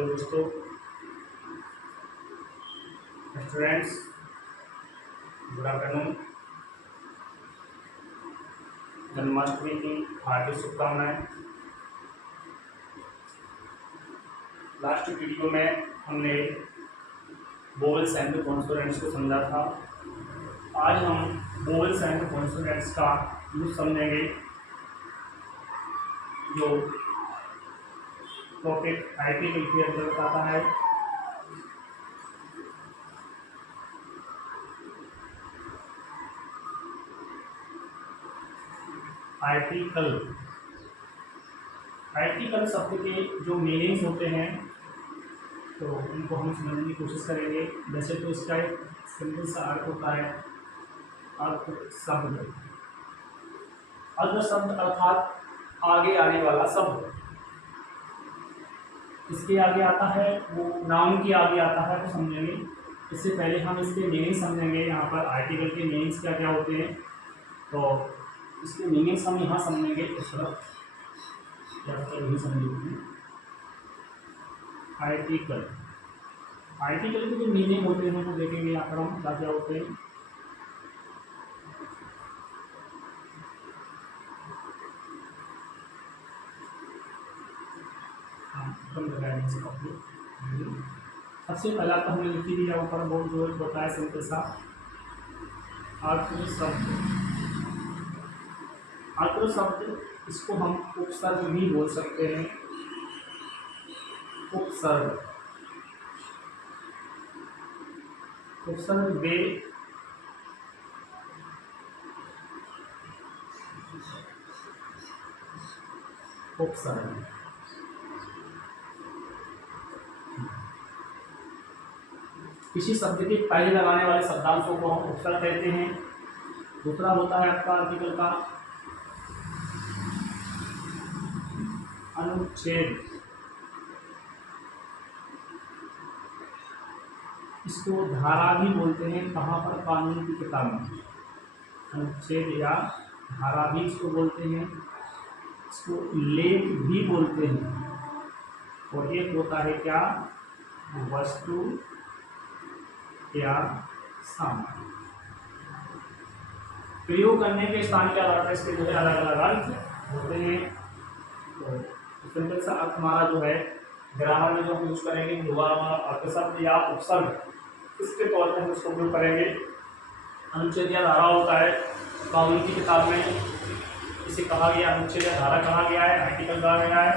Hello दोस्तों, students, good afternoon. Janmashtami की हार्दिक शुभकामनाएं। लास्ट वीडियो में हमने वोवेल्स एंड कॉन्सोनेंट्स को समझा था। आज हम वोवेल्स एंड कॉन्सोनेंट्स का यूज समझेंगे। जो टॉपिक आर्टिकल के अंतर्गत आता है। आर्टिकल शब्द के जो मीनिंग्स होते हैं तो उनको हम समझने की कोशिश करेंगे। वैसे तो इसका एक सिंपल सा अर्थ होता है अर्थ शब्द। अर्थ शब्द अर्थात आगे आने वाला शब्द। इसके आगे आता है वो नाउन के आगे आता है, तो समझेंगे। इससे पहले हम इसके मीनिंग समझेंगे। यहाँ पर आर्टिकल के मीनिंग्स क्या क्या होते हैं, तो इसके मीनिंग्स हम यहाँ समझेंगे। इस तरफ ज़्यादातर यही समझेंगे। आर्टिकल के जो मीनिंग होते हैं वो देखेंगे यहाँ पर हम क्या क्या होते हैं। सबसे पहला तो हमने लिखी दिया ऊपर, वो जो होता है सिंपल सा अर्थ शब्द। अर्थ शब्द, इसको हम उपसर्ग भी बोल सकते हैं। उपसर्ग बे उपसर्ग। किसी शब्द के पहले लगाने वाले शब्दांशों को हम उपसर्ग कहते हैं। दूसरा होता है आपका आर्टिकल का अनुच्छेद। इसको धारा भी बोलते हैं। कहाँ पर? कानून की किताब में अनुच्छेद या धारा भी इसको बोलते हैं। इसको लेख भी बोलते हैं। और एक होता है क्या? वस्तु या सामान। प्रयोग करने के स्थान के आधार पर इसके जो है अलग अलग अर्थ होते हैं। तो सिंपल सा अर्थ हमारा जो है ग्रामर में जो हम यूज करेंगे दोबारा अर्थ शब्द या उपसर्ग, इसके तौर पर हम इसको उपयोग करेंगे। अनुच्छेद या धारा होता है कानून की किताब में, इसे कहा गया अनुच्छेद या धारा कहा गया है, आर्टिकल कहा गया है।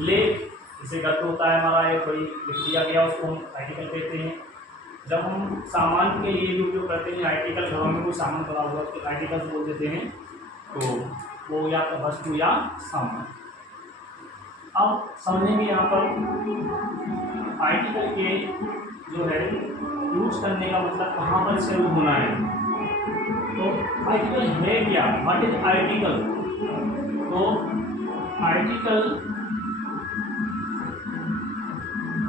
लेख, इसे गद्य होता है हमारा, एक कोई लिख दिया गया उसको हम आर्टिकल कहते हैं। जब हम सामान के लिए भी उपयोग करते हैं आर्टिकल, घरों में कोई सामान पड़ा हुआ उसको आर्टिकल्स बोल देते हैं। तो वो या तो वस्तु या सामान। अब समझेंगे यहाँ पर आर्टिकल के जो है यूज करने का मतलब कहाँ पर इसका यूज होना है। तो आर्टिकल है क्या? What is article? तो आर्टिकल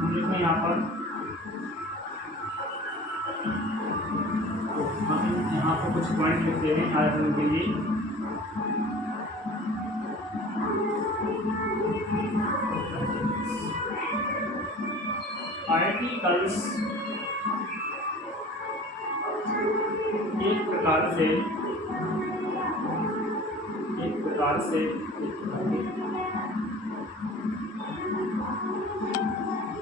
हम लिखें यहाँ पर, हम यहाँ पर कुछ पॉइंट लिखते हैं आर्टिकल के लिए। आर्टिकल्स एक प्रकार से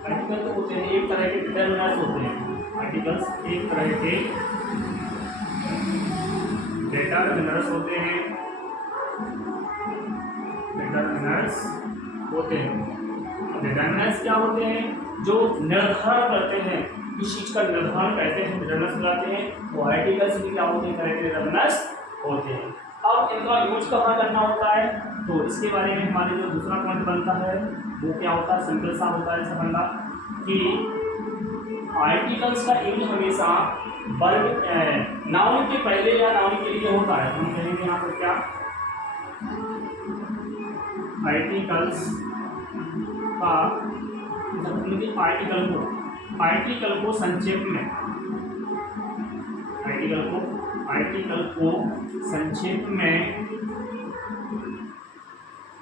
आर्टिकल तो होते हैं एक तरह के डिटरमिनर्स होते हैं। आर्टिकल्स एक तरह के डिटरमिनर्स होते हैं। डिटरमिनर्स क्या होते हैं? जो निर्धारण करते हैं, किस चीज का निर्धारण करते हैं, डिटरमिनर्स बुलाते हैं। वो आर्टिकल्स भी क्या होते हैं? तरह के डिटरमिनर्स होते हैं। अब इनका यूज कहाँ करना होता है, तो इसके बारे में हमारे जो दूसरा पॉइंट बनता है वो क्या होता है? सिंपल सा होता है ऐसा बनना कि आर्टिकल्स का यूज हमेशा वर्ब नाउन के पहले या नाउन के लिए होता है। हम कहेंगे यहाँ पर क्या? आर्टिकल्स का आर्टिकल को संक्षेप में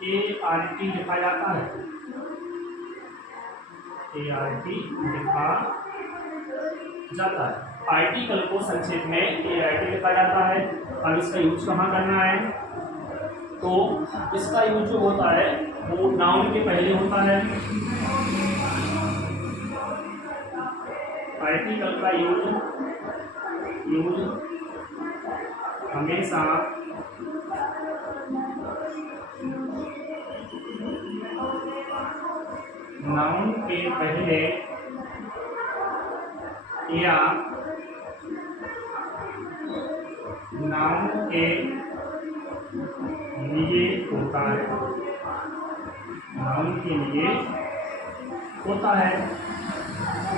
ART लिखा जाता है। ART लिखा जाता है। आर्टिकल को संक्षेप में ART लिखा जाता है। अब इसका यूज कहाँ करना है, तो इसका यूज जो होता है वो नाउन के पहले होता है। आर्टिकल का यूज हमेशा नाउन के पहले या नाउन के लिए होता है। नाउन के लिए होता है,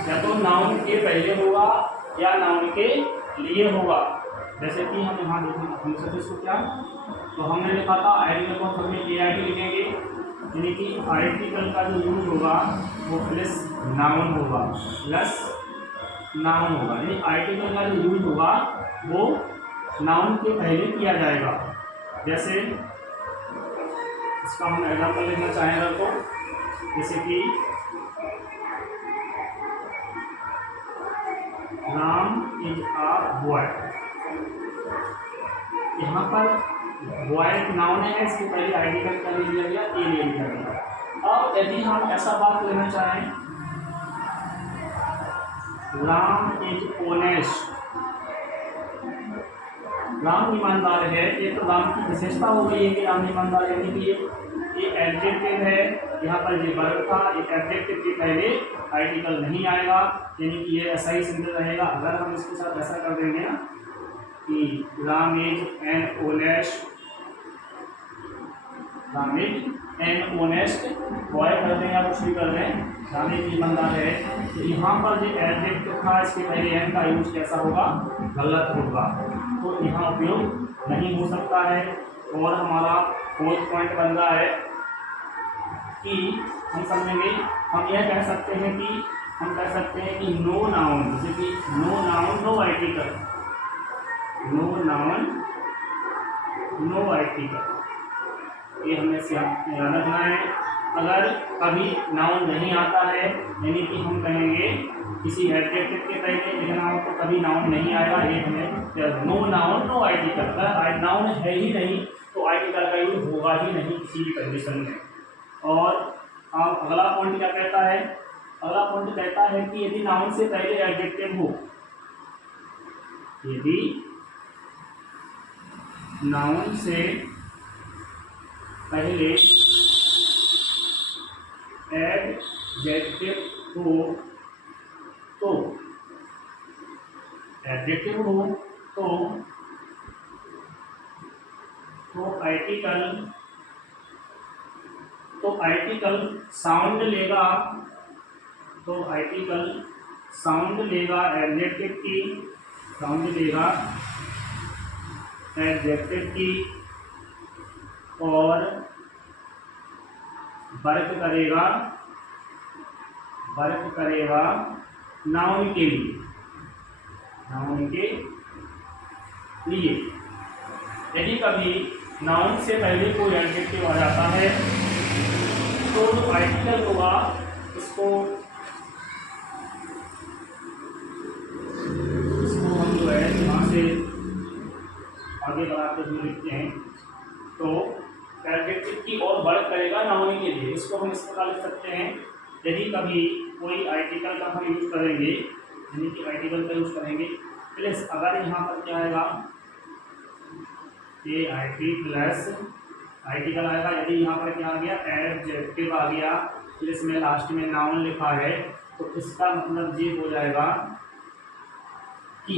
या तो नाउन के पहले होगा या नाउन के लिए होगा। जैसे कि हम यहाँ देखें, हम सब इसको क्या, तो हमने लिखा था आर्टिकल को हम ART लिखेंगे, यानी कि आर्टिकल का जो यूज होगा वो प्लस नाउन होगा, यानी आर्टिकल का जो यूज होगा वो नाउन के पहले किया जाएगा। जैसे इसका हम एग्जाम्पल लिखना चाहेंगे तो जैसे कि राम इज अ बॉय, यहाँ पर बॉय नाउन है, इसके पहले आर्टिकल का ले लिया गया, ए ले लिया गया। और यदि हम ऐसा बात लेना चाहें, राम इज ऑनेस्ट, राम ईमानदार है, ये तो राम की विशेषता हो गई है कि राम ईमानदार है, यानी कि ये एडजेक्टिव है, यहाँ पर ये वर्ब था, एक एडजेक्टिव के पहले आर्टिकल नहीं आएगा, यानी कि ये ऐसा ही सिंपल रहेगा। अगर हम इसके साथ ऐसा कर देंगे ना कि Ram is an honest boy कर दें या कुछ भी कर दें, राम इज ईमानदार है, तो यहाँ पर जो एडजेक्टिव था इसके पहले एन का यूज कैसा होगा, गलत होगा, तो यहाँ उपयोग नहीं हो सकता है। और हमारा 4th पॉइंट बन रहा है कि हम समझेंगे, हम यह कह सकते हैं कि नो नाउन, जैसे कि no noun no article, no noun no article, ये हमें याद रखना है। अगर कभी नाउन नहीं आता है, यानी कि हम कहेंगे किसी एडजेक्टिव के पहले लिखना हो तो कभी नाउन नहीं आएगा, ये हमें नो नाउन नो आर्टिकल, अगर नाउन है ही नहीं तो आर्टिकल का यूज होगा ही नहीं किसी भी कंडीशन में। और अगला पॉइंट क्या कहता है, अगला पॉइंट कहता है कि यदि नाउन से पहले एडजेक्टिव हो, यदि नाउन से पहले एडजेक्टिव हो तो आर्टिकल साउंड लेगा, एडजेक्टिव की और वर्क करेगा नाउन के लिए। यदि कभी नाउन से पहले कोई एडजेक्टिव आ जाता है तो जो आर्टिकल होगा इसको हम जो है यहाँ से आगे बढ़ाते हुए लिखते हैं, तो एडजेक्टिव की और वर्क करेगा नाउन के लिए। इसको हम इस प्रकार लिख सकते हैं, यदि कभी कोई आर्टिकल का हम यूज करेंगे, यानी कि आर्टिकल का यूज करेंगे प्लस, अगर यहाँ पर क्या आएगा ART प्लस आर्टिकल आएगा, यदि यहाँ पर क्या आ गया एडजेक्टिव आ गया, फिर इसमें लास्ट में नाउन लिखा है, तो इसका मतलब ये हो जाएगा कि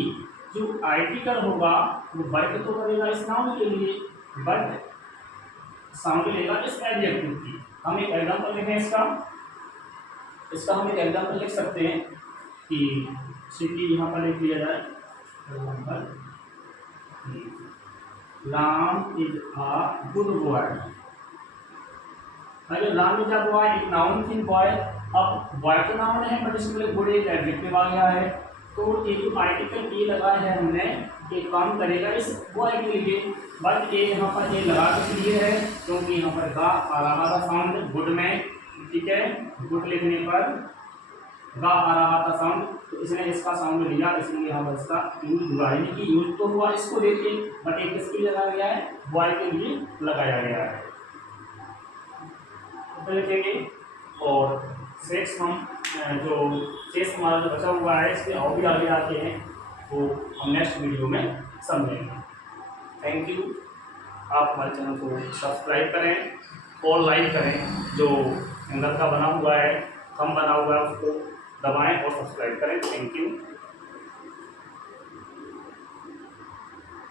जो आर्टिकल होगा वो वर्क तो करेगा इस नाउन के लिए, बट साउंड लेगा इस एडजेक्टिव की। हम एक एग्जांपल लिखें इसका हम एक एग्जांपल लिख सकते हैं कि सिटी यहाँ पर लिख लिया जाए, example Ram is a good boy. अगर राम इज अ बॉय एक नाउन थी बॉय, अब बॉय तो नाउन है बट इसमें गुड एक एडजेक्टिव आ गया है, तो एक जो आर्टिकल ए लगाया है हमने, एक काम करेगा इस बॉय के लिए, बट ये यहाँ पर ये लगा इसलिए है क्योंकि यहाँ पर गा आ रहा था साउंड गुड में, ठीक है, गुड लिखने पर गा आ रहा था साउंड, तो इसने इसका साउंड लिया, इसलिए यहाँ पर इसका यूज हुआ है। कि यूज तो हुआ इसको लेके, बट एक किसके लिए लगाया गया है, बॉय के लिए लगाया गया है। तो देखेंगे और सेक्स हम जो शेष हमारा जो बचा हुआ है इसके और भी आगे आते हैं, वो हम नेक्स्ट वीडियो में समझेंगे। Thank you. आप हमारे चैनल को सब्सक्राइब करें और लाइक करें, जो एंगल का बना हुआ है, थंब बना हुआ है, उसको दबाएं और सब्सक्राइब करें। Thank you.